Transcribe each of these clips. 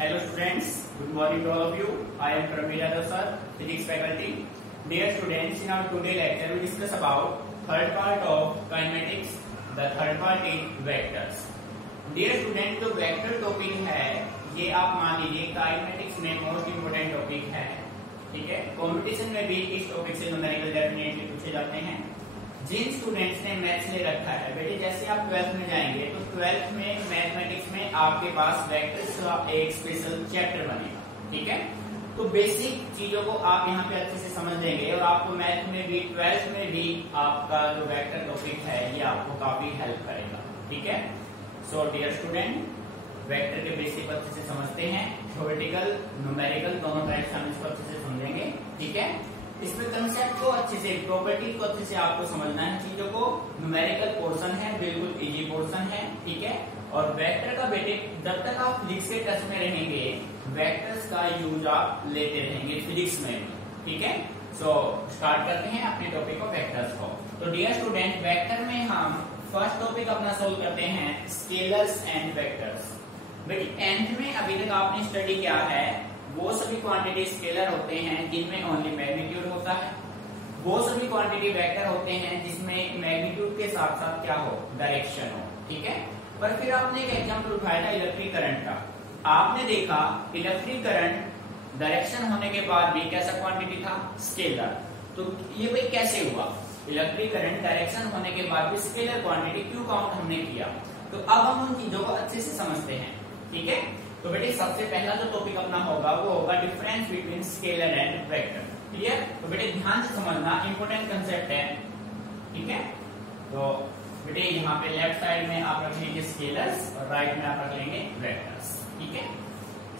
Hello students, good morning to all of you. I am Praveen Yadav sir, physics faculty. Dear students, in our today lecture we discuss about third part of kinematics. The third part is vectors. Dear student, जो vector topic है ये आप मान लीजिए kinetics में most important topic है, ठीक है। कंपटीशन में भी इस टॉपिक से न्यूमेरिकल डेफिनेटली पूछे जाते हैं। जिन स्टूडेंट्स ने मैथ्स ले रखा है बेटे, जैसे आप 12th में जाएंगे तो 12th में मैथमेटिक्स में आपके पास वेक्टर्स का एक स्पेशल चैप्टर बनेगा, ठीक है। तो बेसिक चीजों को आप यहाँ पे अच्छे से समझ लेंगे और आपको मैथ में भी 12th में भी आपका जो वेक्टर टॉपिक है ये आपको काफी हेल्प करेगा, ठीक है। सो डियर स्टूडेंट, वेक्टर के बेसिक अच्छे से समझते हैं, थ्योरेटिकल न्यूमेरिकल दोनों टाइप्स हम इसको अच्छे से समझेंगे, ठीक है। इसमें कंसेप्ट को अच्छे से, प्रॉपर्टी को अच्छे से आपको समझना है चीजों को। न्यूमेरिकल पोर्शन है, बिल्कुल इजी पोर्शन है, ठीक है। और वेक्टर का बेटे जब तक आप फिजिक्स के टच में रहेंगे वेक्टर्स का यूज आप लेते रहेंगे फिजिक्स में, ठीक है। सो स्टार्ट करते हैं अपने टॉपिक ऑफ वेक्टर्स को। तो डियर स्टूडेंट, वेक्टर में हम फर्स्ट टॉपिक अपना सोल्व करते हैं स्केलर्स एंड वेक्टर्स। बेटे nth में अभी तक आपने स्टडी किया है वो सभी क्वांटिटी स्केलर होते हैं जिनमें ओनली मैग्नीट्यूड होता है, वो सभी क्वांटिटी वेक्टर होते हैं जिसमें मैग्नीट्यूड के साथ साथ क्या हो, डायरेक्शन हो, ठीक है। पर फिर आपने एक एग्जांपल उठाया था इलेक्ट्रिक करंट का। आपने देखा इलेक्ट्रिक करंट डायरेक्शन होने के बाद भी कैसा क्वांटिटी था, स्केलर। तो ये भाई कैसे हुआ, इलेक्ट्रिक करंट डायरेक्शन होने के बाद भी स्केलर क्वांटिटी क्यों काउंट हमने किया। तो अब हम उन चीजों को अच्छे से समझते हैं, ठीक है। तो बेटे सबसे पहला जो टॉपिक अपना होगा वो होगा difference between scalar and vector, clear. तो बेटे ध्यान से समझना, इंपॉर्टेंट कंसेप्ट है, ठीक है। तो बेटे यहाँ पे लेफ्ट साइड में आप रख लीजिए स्केलर्स और राइट में आप रख लेंगे वेक्टर्स, ठीक है।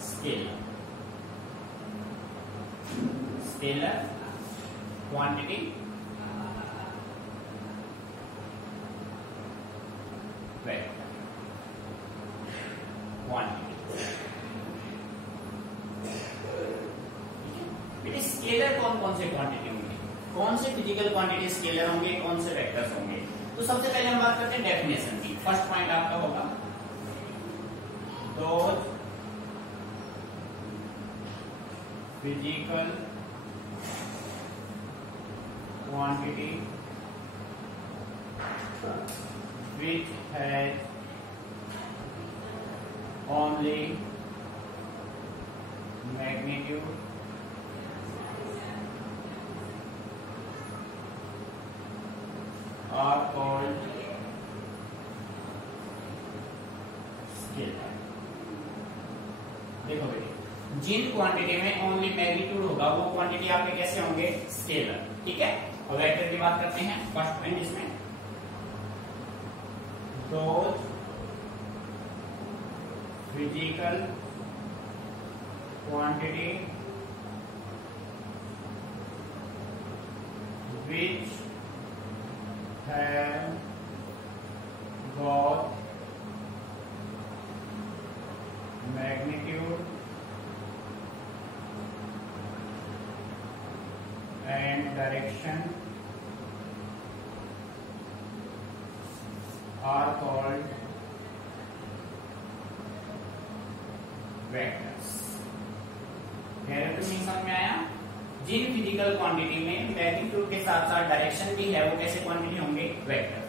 Scalar, scalar quantity, vector quantity. बेटे स्केलर कौन कौन से क्वांटिटी होंगे, कौन से फिजिकल क्वांटिटी स्केलर होंगे, कौन से वेक्टर्स होंगे। तो सबसे पहले हम बात करते हैं डेफिनेशन की। फर्स्ट पॉइंट आपका होगा those physical quantity which has only magnitude are called scalar। देखो बेटे, जिन क्वांटिटी में ओनली मैग्नीट्यूड होगा वो क्वांटिटी आपके कैसे होंगे, स्केलर, ठीक है। और वेक्टर की बात करते हैं, फर्स्ट पॉइंट इसमें those physical quantity which have got magnitude and direction are called vectors। समझ में आया, जिन फिजिकल क्वांटिटी में मैग्नीट्यूड के साथ साथ डायरेक्शन भी है वो कैसे क्वांटिटी होंगे, वेक्टर।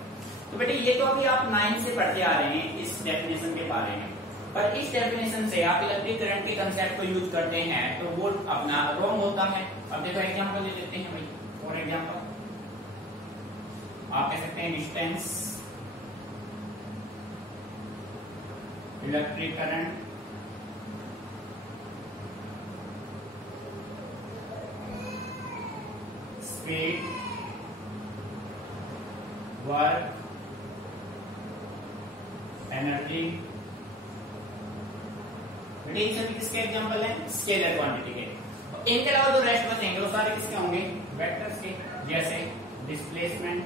तो बेटे ये तो अभी आप 9 से पढ़ते आ रहे हैं इस डेफिनेशन के बारे में, पर इस डेफिनेशन से आप इलेक्ट्रिक करंट के कंसेप्ट को यूज करते हैं तो वो अपना रॉन्ग होता है। अब देखो एग्जांपल ले लेते हैं भाई, फॉर एग्जांपल आप कह सकते हैं distance, electric current, speed, work, energy. बेटे इन सभी किसके एग्जांपल हैं, स्केलर क्वांटिटी के। इनके अलावा जो रेस्ट बचेंगे वो सारे किसके होंगे, वेक्टर्स के, जैसे डिस्प्लेसमेंट,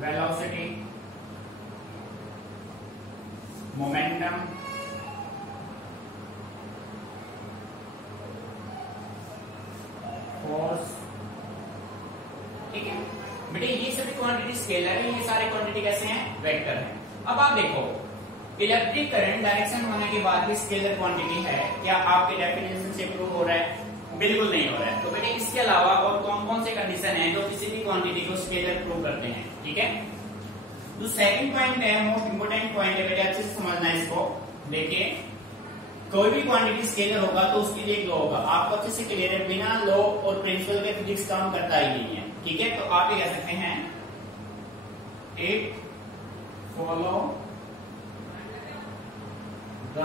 वेलोसिटी, मोमेंटम, फोर्स, ठीक है। बेटे ये सभी क्वांटिटी स्केलर है, ये सारे क्वांटिटी कैसे हैं, वेक्टर हैं। अब आप देखो, इलेक्ट्रिक करंट डायरेक्शन होने के बाद भी स्केलर क्वांटिटी है, क्या आपके डेफिनेशन से प्रूव हो रहा है? बिल्कुल नहीं हो रहा है। तो बेटे इसके अलावा और कौन कौन से कंडीशन है जो किसी भी क्वांटिटी को स्केलर प्रूव करते हैं? ठीक है, जो सेकंड पॉइंट है, मोस्ट इंपोर्टेंट पॉइंट है बेटे, अच्छे से समझना है इसको। देखिए, कोई भी क्वांटिटी स्केलर होगा तो उसके लिए एक लॉ होगा, आपको अच्छे से क्लियर है, बिना लॉ और प्रिंसिपल के फिजिक्स काम करता ही नहीं है। ठीक है, तो आप ये कह सकते हैं it follow the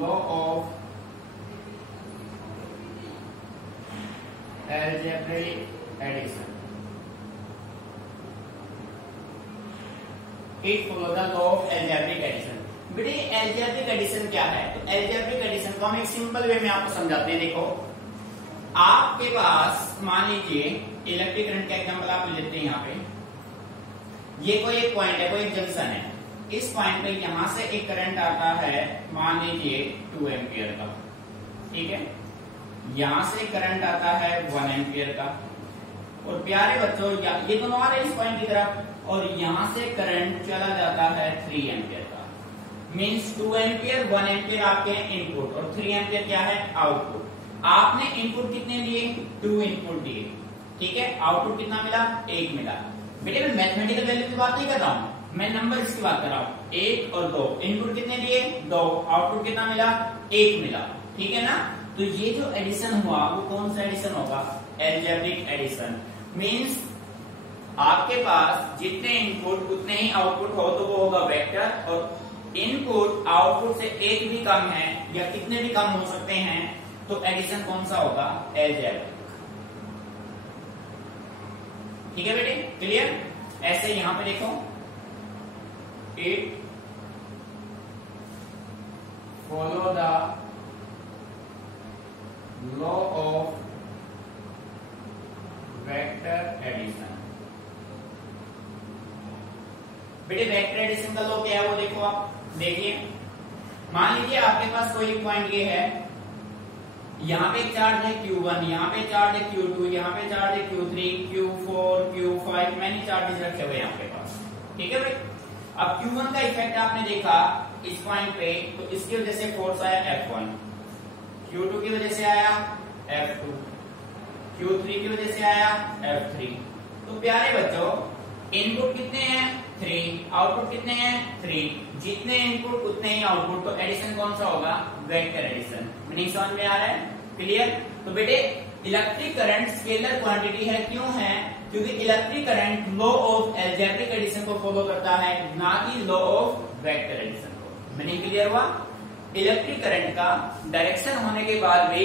law of algebraic addition. It follow the law of algebraic addition. बेटे algebraic addition क्या है? तो algebraic addition को हम एक सिंपल वे में आपको समझाते हैं। देखो, आपके पास मान लीजिए इलेक्ट्रिक करंट का एग्जांपल आप लेते हैं। यहाँ पे ये कोई एक पॉइंट है, कोई एक जंक्शन है। इस पॉइंट पे यहां से एक करंट आता है, मान लीजिए 2 एम्पियर का। ठीक है, यहां से करंट आता है 1 एम्पियर का। और प्यारे बच्चों, ये दोनों आ रहे हैं इस पॉइंट की तरफ, और यहां से करंट चला जाता है 3 एम्पियर का। मींस 2 एम्पियर 1 एम्पियर आपके इनपुट और 3 एम्पियर क्या है? आउटपुट। आपने इनपुट कितने दिए? 2 इनपुट दिए। ठीक है, आउटपुट कितना मिला? 1 मिला। बेटे मैं मैथमेटिकल वैल्यू की बात नहीं कर रहा हूं, मैं नंबर्स की बात कर रहा हूं। 1 और 2, इनपुट कितने दिए? 2, आउटपुट कितना मिला? 1 मिला। ठीक है ना? तो ये जो एडिशन हुआ वो कौन सा एडिशन होगा? Algebraic addition. मींस आपके पास जितने इनपुट उतने ही आउटपुट हो तो वो होगा वेक्टर, और इनपुट आउटपुट से एक भी कम है या कितने भी कम हो सकते हैं, तो एडिशन कौन सा होगा? एल्जेब्रिक। ठीक है बेटे, क्लियर? ऐसे यहां पे देखो, it follow the law of vector addition. बेटे वेक्टर एडिशन का लॉ क्या है वो देखो, आप देखिए। मान लीजिए आपके पास कोई पॉइंट ये है, यहाँ पे चार्ज है Q1, यहाँ पे चार्ज है Q2, यहाँ पे चार्ज है Q3, Q4, Q5, मैंने चार्जेस रखे हुए यहाँ पे पास। ठीक है भाई, अब Q1 का इफेक्ट आपने देखा इस पॉइंट पे, तो इसकी वजह से फोर्स आया F1, Q2 की वजह से आया F2, Q3 की वजह से आया F3। तो प्यारे बच्चों, इनपुट कितने हैं? 3, आउटपुट कितने हैं? 3। जितने इनपुट उतने ही आउटपुट, तो एडिशन कौन सा होगा? Vector addition. मीनिंग समझ में आ रहा है? क्लियर? तो बेटे इलेक्ट्रिक करंट स्केलर क्वांटिटी है, क्यों है? क्योंकि electric current law of algebraic addition को फॉलो करता है, ना कि लॉ ऑफ वेक्टर एडिशन को। मीनिंग क्लियर हुआ? इलेक्ट्रिक करंट का डायरेक्शन होने के बाद भी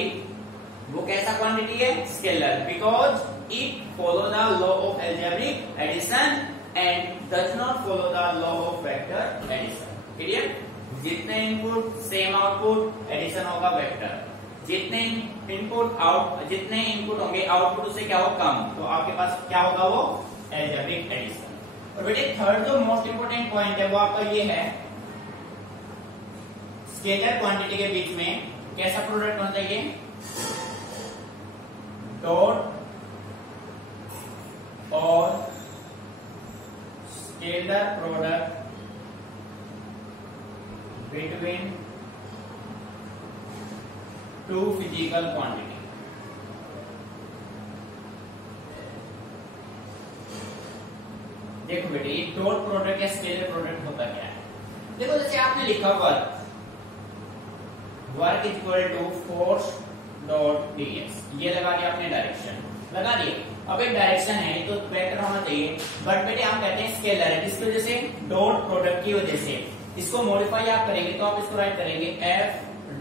वो कैसा क्वांटिटी है? Scalar, because it follow the law of algebraic addition and does not follow the law of vector addition. Clear? जितने इनपुट सेम आउटपुट, एडिशन होगा वेक्टर। जितने इनपुट होंगे आउटपुट उससे क्या हो? कम, तो आपके पास क्या होगा? वो एल्जेब्रिक एडिशन। और बेटे थर्ड जो मोस्ट इंपोर्टेंट पॉइंट है वो आपका ये है, स्केलर क्वांटिटी के बीच में कैसा प्रोडक्ट होना चाहिए? डॉट और scalar product between two physical quantity. देखो बेटे, ये डॉट प्रोडक्ट या स्केलर प्रोडक्ट होता क्या है? देखो, जैसे आपने लिखा work is equal to force dot dx, ये लगा दिया आपने, डायरेक्शन लगा दिए। अब एक डायरेक्शन है तो वेक्टर होना चाहिए, बट बेटे हम कहते हैं स्केलर है, जिसकी वजह से डॉट प्रोडक्ट की वजह से इसको मॉडिफाई आप करेंगे तो आप इसको राइट करेंगे एफ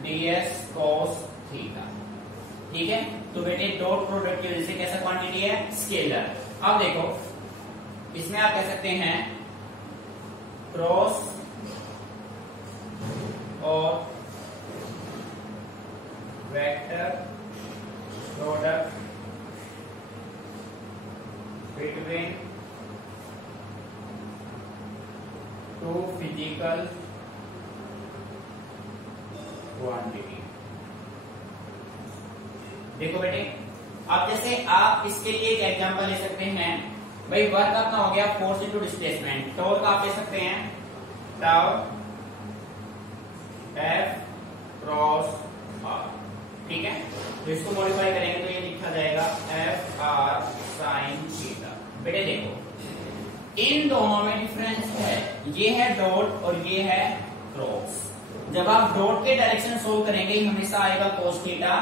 ds cos थीटा। ठीक है, तो बेटे डॉट प्रोडक्ट की वजह से कैसा क्वांटिटी है? स्केलर। अब देखो, इसमें आप कह सकते हैं क्रॉस और vector product between two physical quantity. देखो बेटे, अब जैसे आप इसके लिए एक एग्जांपल ले सकते हैं, भाई वर्क अपना हो गया फोर्स इनटू डिस्प्लेसमेंट। टॉर्क आप ले सकते हैं टाउ एफ क्रॉस आर, ठीक है। तो इसको मॉडिफाई करेंगे तो ये लिखा जाएगा एफ आर साइन थीटा। बेटे देखो इन दोनों में डिफरेंस है, ये है डॉट और ये है क्रॉस। जब आप डॉट के डायरेक्शन सोल्व करेंगे हमेशा आएगा कोस थीटा,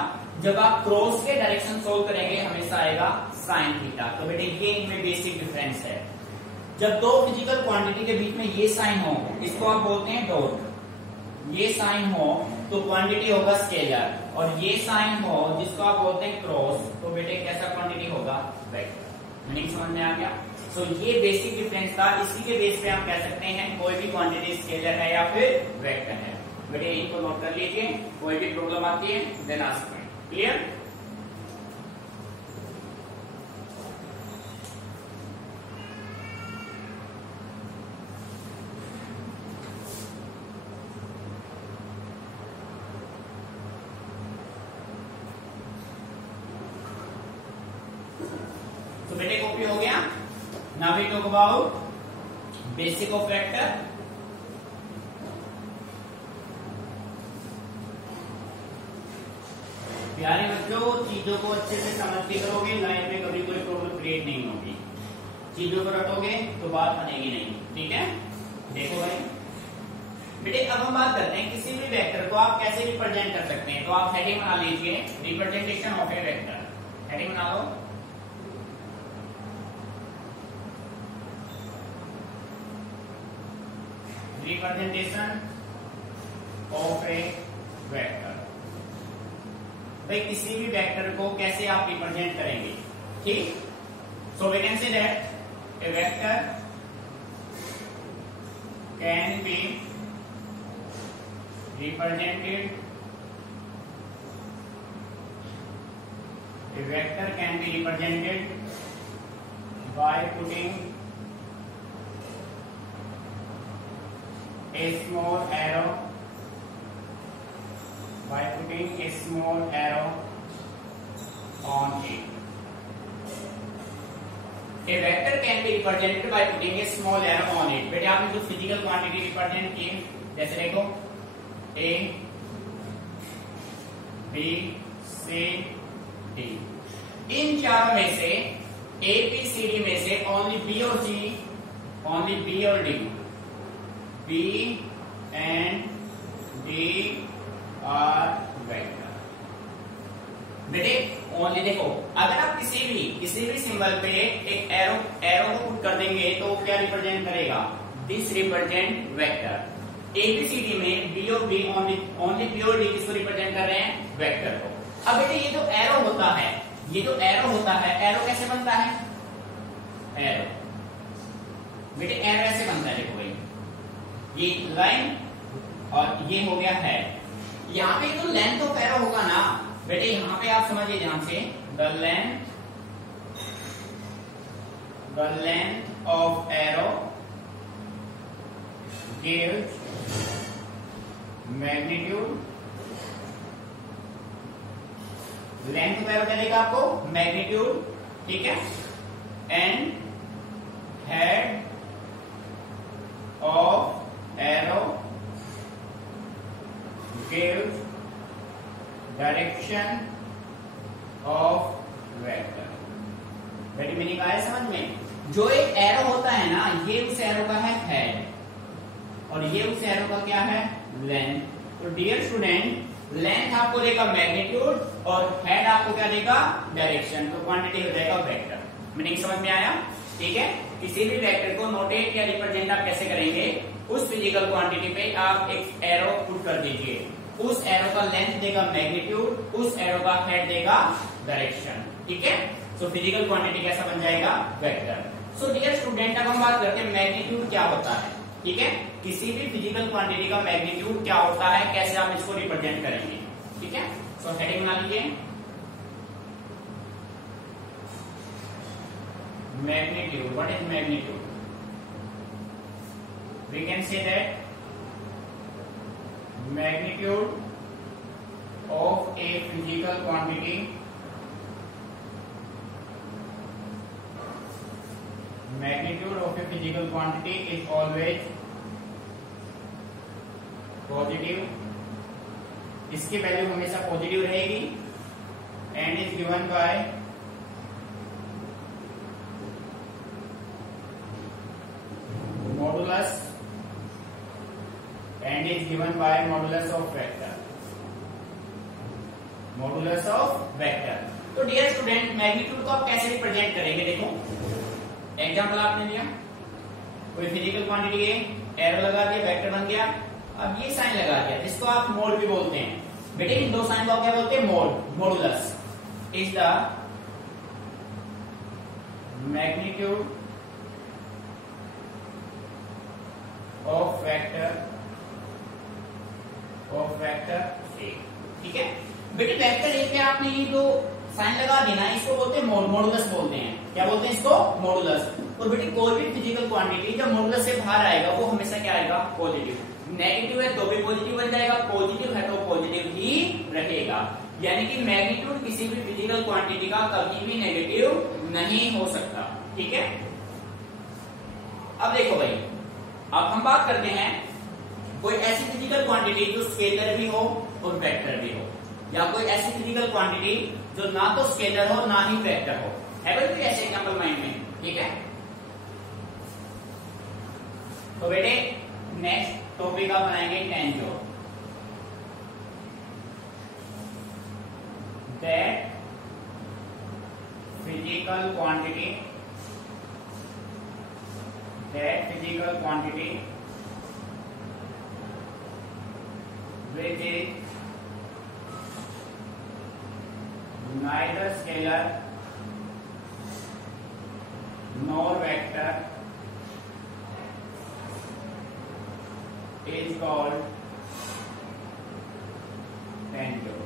जब आप क्रॉस के डायरेक्शन सोल्व करेंगे हमेशा आएगा साइन थीटा। तो बेटे ये इनमें बेसिक डिफरेंस है। जब दो फिजिकल क्वांटिटी के बीच में ये साइन हो इसको आप बोलते हैं डॉट, ये साइन हो तो क्वांटिटी होगा स्केलर, और ये साइन हो जिसको आप बोलते हैं क्रॉस तो बेटे कैसा क्वांटिटी होगा वेक्टर। मीनिंग समझ में आ गया। सो ये बेसिक डिफरेंस था, इसी के बेस पे हम कह सकते हैं कोई भी क्वांटिटी स्केलर है या फिर वेक्टर है। बेटे इनको नोट कर लीजिए, कोई भी प्रॉब्लम आती है देन आस्क मी। क्लियर? तो बेटे कॉपी हो गया। Now we talk about basic of vector. प्यारे बच्चों चीजों को अच्छे से समझ के करोगे लाइफ में कभी कोई प्रॉब्लम क्रिएट नहीं होगी। चीजों को रटोगे तो बात बनेगी नहीं, ठीक है। देखो भाई बेटे अब हम बात करते हैं किसी भी वेक्टर को आप कैसे रिप्रेजेंट कर सकते हैं। तो आप हेडिंग बना लीजिए representation of A vector. Heading बना लो रिप्रेजेंटेशन ऑफ ए वेक्टर। भाई किसी भी वेक्टर को कैसे आप रिप्रेजेंट करेंगे, ठीक। So we can say that a vector can be represented, a vector can be represented by putting a small arrow, by putting a small arrow on it. A vector can be represented by putting a small arrow on it. बेटे आपने जो physical quantity represent की जैसे देखो A, B, C, D, इन चारों में से A, B, C, D में से ओनली B और C, ओनली B और D, B and D are vector. बेटे ओनली देखो अगर आप किसी भी सिंबल पे एक एरो को पुट कर देंगे तो क्या रिप्रेजेंट करेगा, दिस रिप्रेजेंट वेक्टर। एबीसीडी में बी और बी ओनली बी और डी किसको रिप्रेजेंट कर रहे हैं, वेक्टर को। अब बेटे ये जो एरो होता है, एरो कैसे बनता है, एरो बेटे एरो ऐसे बनता है। देखो भाई ये लाइन और ये हो गया है, यहाँ पे जो लेंथ ऑफ एरो होगा ना बेटे यहाँ पे आप समझिए ध्यान से, the length of arrow gives magnitude, length of arrow क्या देगा आपको, मैग्नीट्यूड, ठीक है। And head of arrow gives direction of vector. बेटी मीनिंग आया समझ में। जो एक एरो होता है ना ये उस एरो का है हेड और ये उस एरो का क्या है, लेंथ। तो डियर स्टूडेंट लेंथ आपको देगा मैग्नीट्यूड और हेड आपको क्या देगा, डायरेक्शन। तो क्वांटिटी हो जाएगा वेक्टर। मीनिंग समझ में आया, ठीक है। किसी भी वेक्टर को नोटेट या रिप्रेजेंट आप कैसे करेंगे, उस फिजिकल क्वांटिटी पे आप एक एरो पुट कर दीजिए, उस एरो का लेंथ देगा मैग्नीट्यूड, उस एरो का हेड देगा डायरेक्शन, ठीक है। सो फिजिकल क्वांटिटी कैसा बन जाएगा, वेक्टर। सो डियर स्टूडेंट अब हम बात करते हैं मैग्नीट्यूड क्या होता है, ठीक है। किसी भी फिजिकल क्वांटिटी का मैग्नीट्यूड क्या होता है, कैसे आप इसको रिप्रेजेंट करेंगे, ठीक है। सो हेडिंग बना लीजिए magnitude. What is magnitude, we can say that magnitude of a physical quantity magnitude of a physical quantity is always positive, इसकी वैल्यू हमेशा पॉजिटिव रहेगी, and is given by modulus and is given by modulus of vector, modulus of vector. तो dear student, magnitude को आप कैसे represent करेंगे? देखो example आपने लिया, कोई फिजिकल क्वांटिटी है, एरो लगा दिया, वेक्टर बन गया, अब ये साइन लगा दिया जिसको आप मोड भी बोलते हैं। बेटे इन दो साइन को आप क्या बोलते हैं? Mode. Modulus is the magnitude of vector A. ठीक है बेटे, वेक्टर ए पे आपने ये जो साइन लगा दी ना, इसको बोलते हैं मॉडुलस बोलते हैं। क्या बोलते हैं इसको? मॉडुलस। और बेटे कोई भी फिजिकल क्वांटिटी जब मॉडुलस से बाहर आएगा वो हमेशा क्या आएगा? पॉजिटिव। नेगेटिव है तो भी पॉजिटिव बन जाएगा, पॉजिटिव है तो पॉजिटिव ही रहेगा। यानी कि मैग्नीट्यूड किसी भी फिजिकल क्वांटिटी का कभी भी नेगेटिव नहीं हो सकता। ठीक है, अब देखो भाई, अब हम बात करते हैं कोई ऐसी फिजिकल क्वांटिटी जो स्केलर भी हो और वेक्टर भी हो, या कोई ऐसी फिजिकल क्वांटिटी जो ना तो स्केलर हो ना ही वेक्टर हो। है भाई कोई ऐसे एग्जांपल माइंड में? ठीक है, तो बेटे नेक्स्ट टॉपिक आप बनाएंगे टेंजर, that physical quantity which is neither scalar nor vector is called tangent।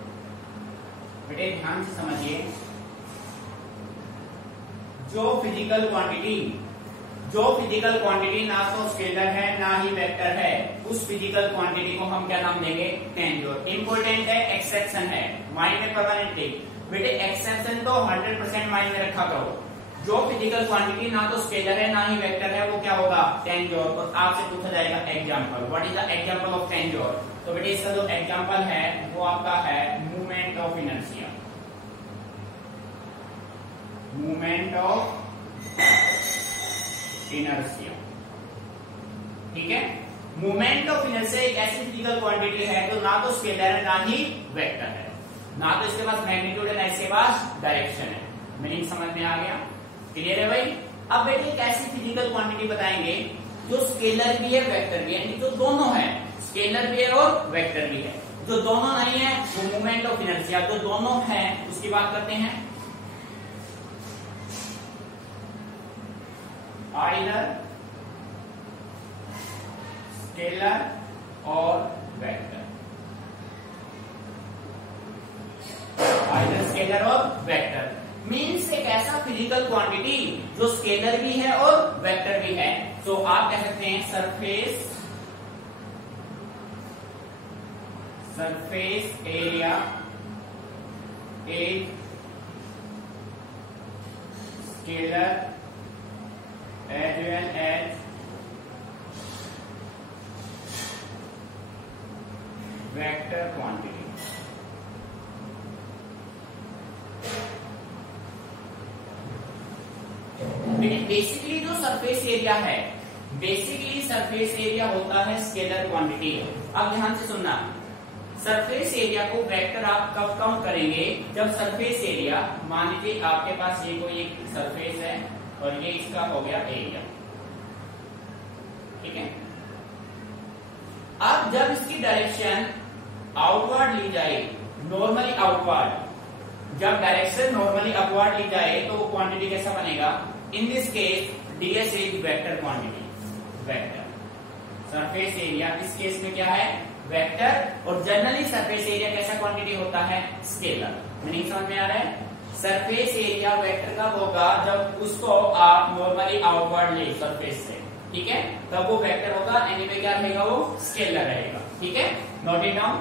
बेटे ध्यान से समझिए, जो फिजिकल क्वांटिटी ना तो स्केलर है ना ही वेक्टर है, उस फिजिकल क्वांटिटी को हम क्या नाम देंगे? टेंजर। इंपॉर्टेंट है, एक्सेप्शन है, माइंड में परमानेंटली। बेटे एक्सेप्शन तो 100% माइंड में रखा करो। जो फिजिकल क्वांटिटी ना तो स्केलर है ना ही वेक्टर है वो क्या होगा? टेंजर। और आपसे पूछा जाएगा example, what is the example of टेंजर? तो बेटे इसका जो एग्जांपल है वो आपका है movement of inertia. Movement of inertia, ठीक है। मूवमेंट ऑफ इनर्शिया एक ऐसी फिजिकल क्वांटिटी है जो ना तो स्केलर है ना ही वेक्टर है, ना तो इसके पास मैग्नीट्यूड है ना इसके पास डायरेक्शन है। मीनिंग समझ में आ गया? क्लियर है भाई? अब बेटे एक ऐसी फिजिकल क्वांटिटी बताएंगे जो स्केलर भी है वेक्टर भी है, यानी जो दोनों है, स्केलर भी है और वेक्टर भी है। जो दोनों नहीं है वो मूवमेंट ऑफ इनर्शिया, जो दोनों है उसकी बात करते हैं। आइदर स्केलर और वेक्टर, आइदर स्केलर और वेक्टर मीन्स एक ऐसा फिजिकल क्वांटिटी जो स्केलर भी है और वेक्टर भी है। तो आप कह सकते हैं सरफेस एरिया एक scalar as well as vector quantity। Basically जो सरफेस एरिया है, बेसिकली सरफेस एरिया होता है स्केलर क्वांटिटी। अब ध्यान से सुनना, सरफेस एरिया को वेक्टर आप कब काउंट करेंगे? जब सरफेस एरिया, मान लीजिए आपके पास ये कोई एक सरफेस है और ये इसका हो गया एरिया, ठीक है। अब जब इसकी डायरेक्शन आउटवर्ड ली जाए, नॉर्मली आउटवर्ड, जब डायरेक्शन नॉर्मली अपवर्ड ली जाए तो वो क्वांटिटी कैसा बनेगा? In this case ds is vector quantity, vector. Surface area इस केस में क्या है? वेक्टर। और जनरली सरफेस एरिया कैसा क्वांटिटी होता है? स्केलर। मीनिंग समझ में आ रहा है? सरफेस एरिया वेक्टर कब होगा? जब उसको आप नॉर्मली आउटवर्ड ले सरफेस से, ठीक है, तब वो वेक्टर होगा। एनीवे क्या रहेगा? वो स्केलर रहेगा। ठीक है, नोट इट डाउन।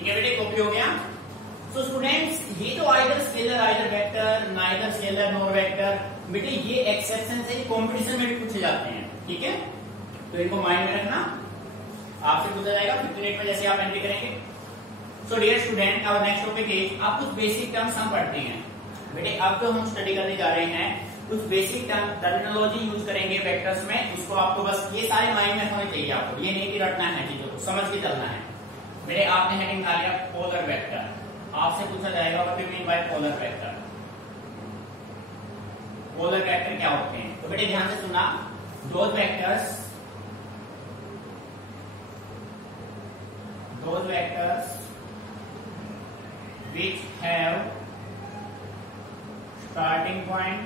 ठीक है बेटे, कॉपी हो गया। सो स्टूडेंट्स, ये तो either scalar either vector, neither scalar nor vector, बेटे ये एक्सेप्शन से कंपटीशन में भी पूछे जाते हैं, ठीक है, तो इनको माइंड में रखना। आपसे पूछा जाएगा 58 में जैसे आप एंट्री करेंगे। So dear student, our next topic is, अब कुछ बेसिक टर्म्स हम पढ़ते हैं बेटे। अब तो हम स्टडी करने जा रहे हैं कुछ बेसिक टर्मिनोलॉजी यूज करेंगे वेक्टर्स में, उसको आपको बस ये सारे माइंड में होने चाहिए आपको, ये नहीं कि रटना है, चीजों को समझ के चलना है बेटे। आपने हेडिंग डाल दिया पोलर वेक्टर, आपसे पूछा जाएगा what do you mean by polar vector, polar vector क्या होते हैं। तो बेटे ध्यान से सुना, those vectors which have starting point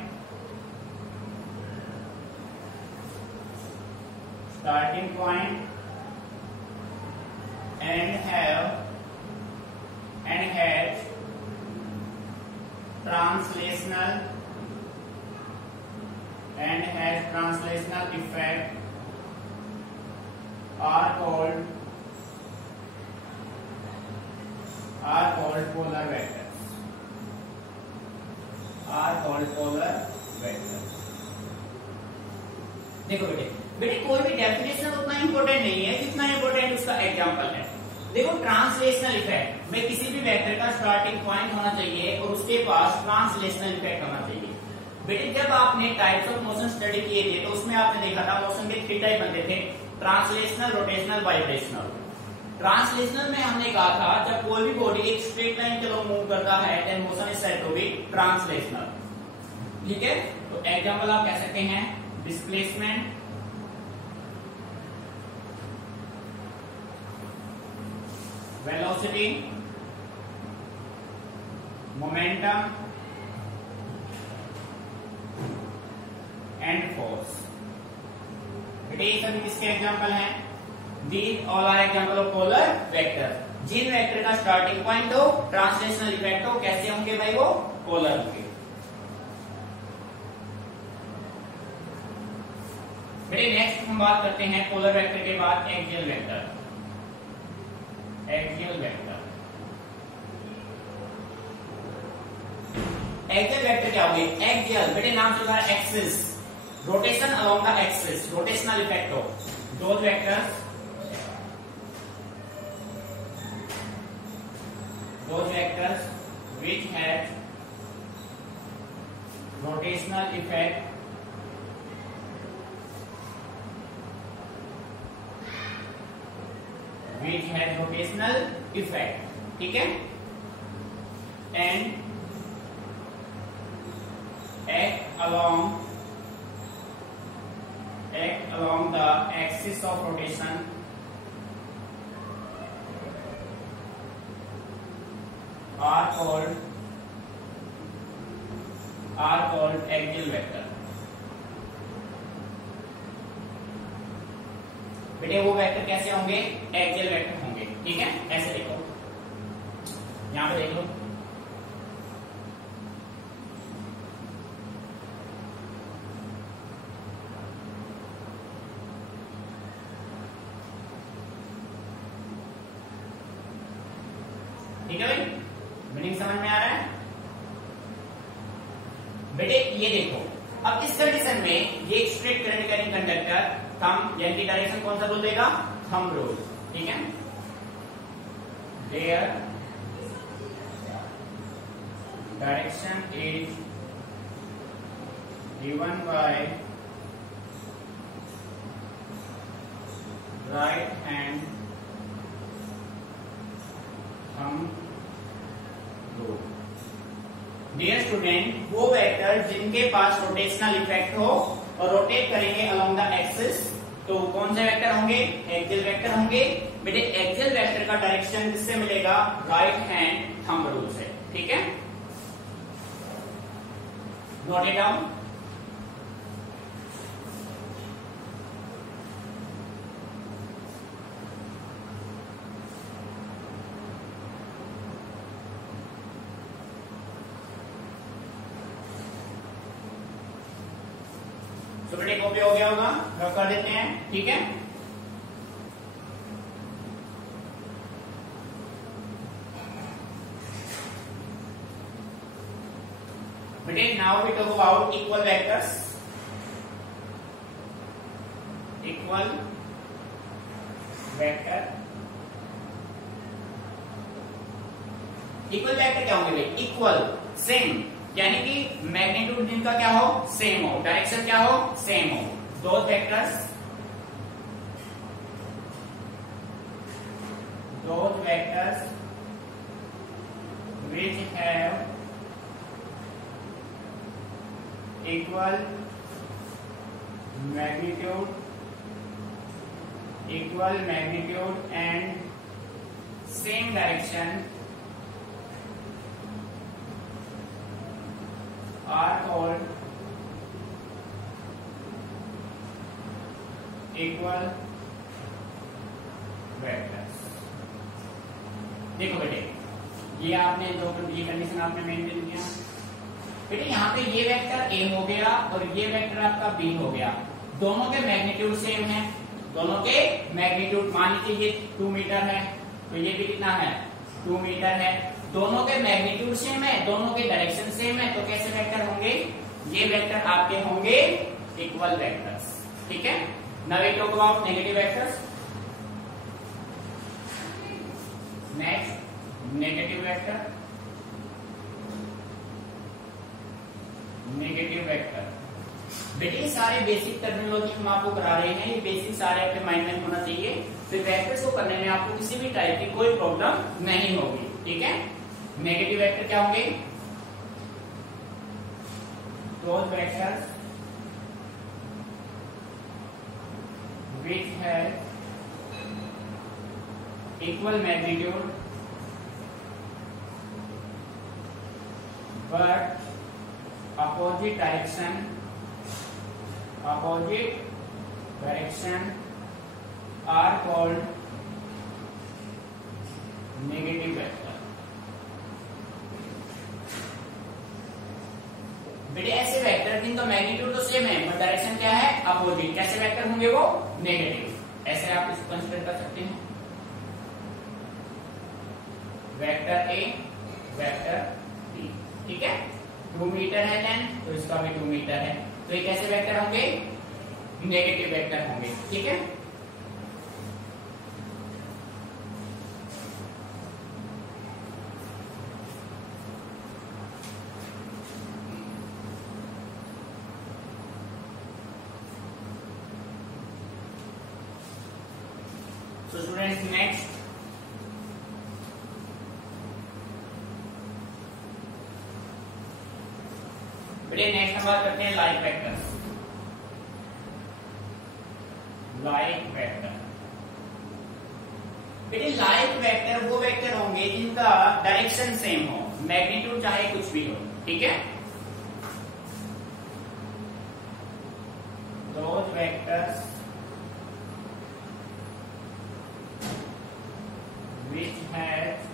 and has translational effect are called polar vectors. देखो बेटे कोई भी डेफिनेशन उतना इंपॉर्टेंट नहीं है जितना इंपॉर्टेंट उसका एग्जांपल है। देखो ट्रांसलेशनल इफेक्ट में किसी भी वेक्टर का स्टार्टिंग पॉइंट होना चाहिए और उसके पास ट्रांसलेशनल इफेक्ट होना चाहिए। बेटे जब आपने टाइप्स ऑफ मोशन स्टडी किए थे तो उसमें आपने देखा था मोशन के 3 टाइप बनते थे, ट्रांसलेशनल, रोटेशनल, वाइब्रेशनल। ट्रांसलेशनल में हमने कहा था जब कोई भी बॉडी एक स्ट्रेट लाइन के लोग मूव करता है then motion is said to be translational, ठीक है। तो एग्जांपल आप कह सकते हैं displacement, velocity, momentum and force. बेटे ये सभी किसके एग्जांपल हैं? These all are example of polar vector। जिन वेक्टर का स्टार्टिंग पॉइंट हो, ट्रांसलेशनल इफेक्ट हो, कैसे होंगे भाई? वो पोलर होंगे। बेटे नेक्स्ट हम बात करते हैं पोलर वेक्टर के बाद एक्सियल वेक्टर। एक्सियल वेक्टर क्या होगी? एक्सियल बेटे नाम से होगा axis, rotation along the axis, rotational effect हो। Those vectors which have rotational effect ठीक है, and act along the axis of rotation are called axial vector। बेटे वो वेक्टर कैसे होंगे? एक्सियल वेक्टर होंगे, ठीक है। ऐसे देखो, यहां पे देख लो, ठीक है भाई, मीनिंग समझ में आ रहा है? बेटे ये देखो, अब इस कंडीशन में ये straight current carrying conductor thumb यानी कि डायरेक्शन कौन सा रूल देगा? थंब रूल, ठीक है। Their direction is given by right hand thumb rule. Dear student, वो वेक्टर जिनके पास रोटेशनल इफेक्ट हो और रोटेट करेंगे अलोंग द एक्सिस, तो कौन से वेक्टर होंगे? एक्सियल वेक्टर होंगे। बेटे एक्सियल वेक्टर का डायरेक्शन किससे मिलेगा? राइट हैंड थंब रूल से, ठीक है। Note it down. तो बेटे कॉपी हो गया होगा, रफ कर देते हैं, ठीक है। now we talk about equal vectors. Equal vector, equal vector क्या होंगे भाई? इक्वल, सेम, यानी कि मैग्नीट्यूड जिनका क्या हो? सेम हो, डायरेक्शन क्या हो? सेम हो. Those vectors which have equal magnitude and same direction are called equal vectors. देखो बेटे, ये आपने जो ये कंडीशन आपने मेंटेन किया बेटे, यहाँ पे ये वेक्टर ए हो गया और ये वेक्टर आपका बी हो गया. दोनों के मैग्नीट्यूड सेम है. दोनों के मैग्नीट्यूड, मान लीजिए ये 2 मीटर है तो ये भी कितना है? 2 मीटर है. दोनों के मैग्नीट्यूड सेम है, दोनों के डायरेक्शन सेम है, तो कैसे वेक्टर होंगे? ये वेक्टर आपके होंगे इक्वल वेक्टर्स. ठीक है. Now we talk about negative vectors. Next, negative vector. Negative vector बेटे सारे बेसिक टर्मिनोलॉजी हम आपको करा रहे हैं, ये बेसिक सारे आपके माइंड में होना चाहिए. फिर वेक्टर्स को करने में आपको किसी भी टाइप की कोई प्रॉब्लम नहीं होगी. ठीक है. नेगेटिव वेक्टर क्या होंगे? Those vectors which have equal magnitude but opposite direction are called negative vector. बेटे ऐसे वेक्टर जिनका मैग्नीट्यूड तो सेम है बट डायरेक्शन क्या है? अपोजिट. कैसे वेक्टर होंगे वो? नेगेटिव. ऐसे आप इसको कंसीडर कर सकते हैं. Vector A, vector B. ठीक है. 2 मीटर है लेंथ, तो इसका भी 2 मीटर है, तो ये कैसे वेक्टर होंगे? नेगेटिव वेक्टर होंगे. ठीक है. So students, next बेटे नेक्स्ट हम बात करते हैं लाइक वेक्टर्स. लाइक वेक्टर बेटे, लाइक वेक्टर वो वेक्टर होंगे जिनका डायरेक्शन सेम हो, मैग्नीट्यूड चाहे कुछ भी हो. ठीक है. Those vectors which has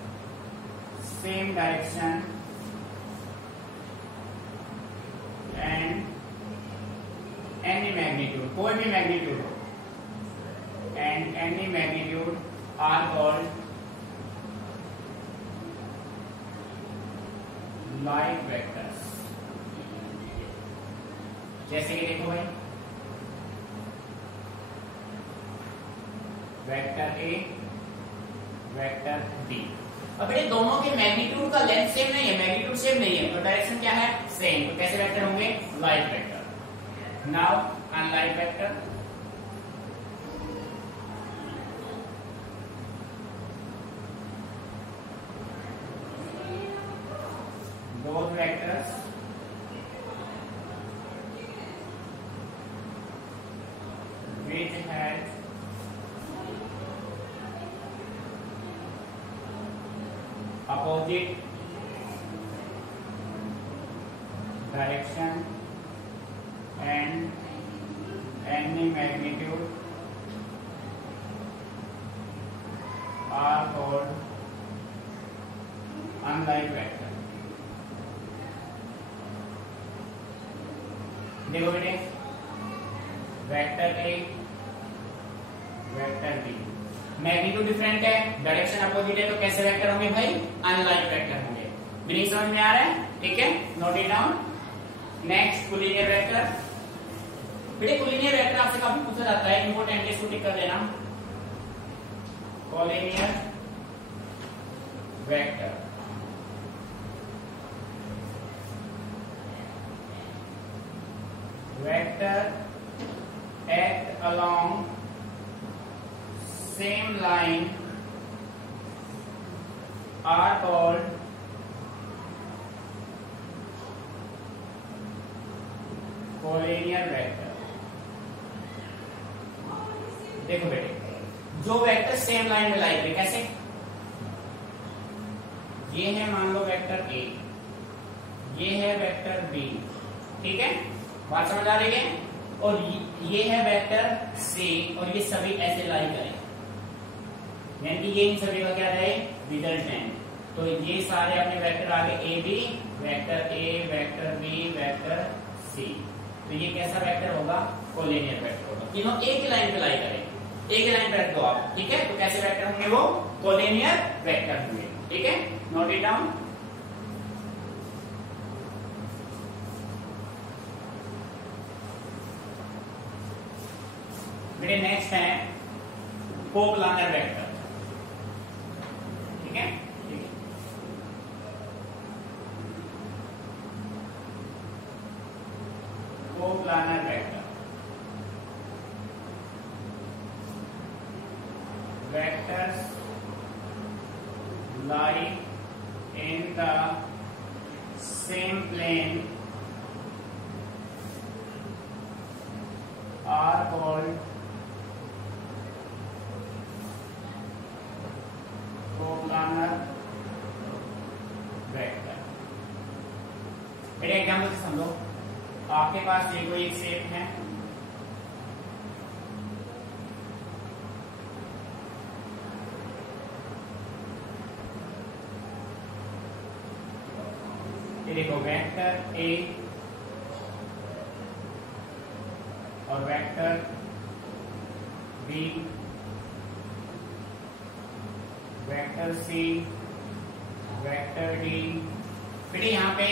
same direction and any magnitude, कोई भी मैग्नीट्यूड हो, and any magnitude are called like vectors. जैसे कि देखो भाई, वेक्टर ए, वेक्टर बी. अब बेटे दोनों के मैग्नीट्यूड का लेंथ सेम नहीं है, मैग्नीट्यूड सेम नहीं है, तो डायरेक्शन क्या है? सेम. तो कैसे वेक्टर होंगे? Like vector. Now unlike vector. Those vectors which has opposite direction and any magnitude are called unlike vector. देखो बेटे, vector A, vector B, magnitude different है, डायरेक्शन अपोजिट है, तो कैसे वेक्टर होंगे भाई? अनलाइक वेक्टर होंगे. मीनिंग समझ में आ रहा है? ठीक है. Note it down. Next collinear vector. बेटे कोलिनियर वेक्टर आपसे काफी पूछा जाता है, इंपोर्टेंट है, इसको टिक कर देना। Collinear vector act along same line are called collinear vector. देखो बेटे, जो वेक्टर सेम लाइन में लाई करें, कैसे? ये है मान लो वेक्टर ए, ये है वेक्टर बी, ठीक है, बात समझ आ रही है? और ये है वेक्टर सी, और ये सभी ऐसे लाई करें, यानी कि ये इन सभी का क्या रहे? रिजल्टेंट। तो ये सारे अपने वेक्टर आगे A B, vector A, vector B, vector C, तो ये कैसा वेक्टर होगा? कोलिनियर वेक्टर होगा। तीनों एक ही लाइन पे लाई करें, एक ही लाइन पे रख दो आप, ठीक है? तो कैसे वेक्टर होंगे वो? कोलिनियर वेक्टर होंगे, ठीक है? Note it down. मेरे नेक्स्ट है कोप्लानर वेक्टर, ठीक है? Coplanar vector, vectors lie in the same plane are called coplanar vector. मेरे एग्जाम्पल से समझो, आपके पास ये कोई एक शेप है, ये देखो वेक्टर ए और vector B, vector C, vector D, फिर यहाँ पे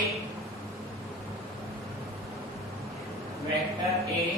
वेक्टर ए